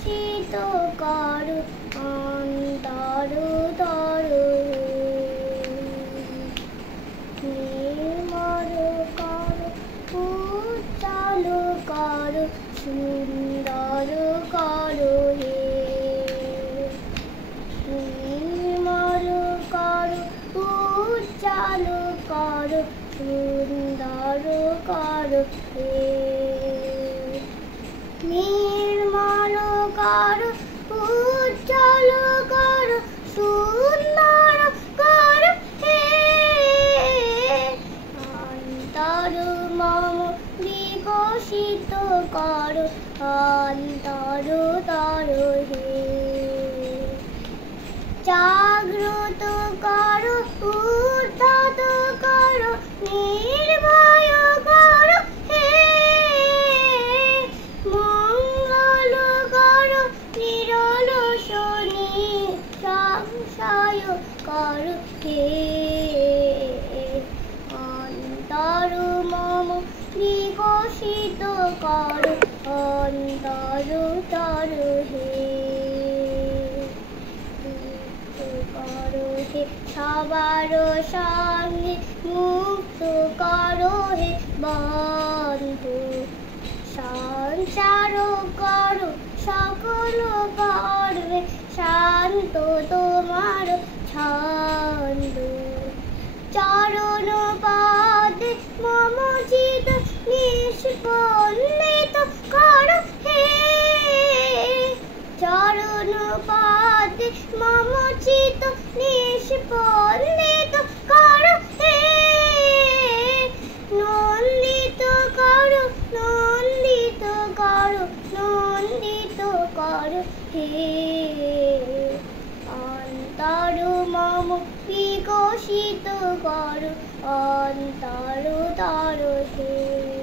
বিকশিত করো অন্তর তরু নির্মল করো উজ্জ্বল করো সুন্দর করো হে নির্মল করো উজ্জ্বল করো সুন্দর করো হে নির্মল করো উজ্জ্বল করো সুন্দর করো হে অন্তর মম বিকশিত করো অন্তর তরু হে জাগ্রত করো উদ্ধত করো নির্ভয় করো হে মঙ্গল করো নিরল শনি সংশয় করো হে অন্তর মম বিকশিত করো অন্তর তরু হে করো হে সবার সঙ্গে মুক্ত করো হে বন্ধু সঞ্চার করো সকল গর্বে শান্ত তোমার ছন্দ চরণ পদে মম চিত নিষ্পন্দিত করো হে চরণ পদে মম চিত নিষ্পন্দিত করো হে নন্দিত করো নন্দিত করো নন্দিত করো হে অন্তর মম বিকশিত করো অন্তর তরু হে।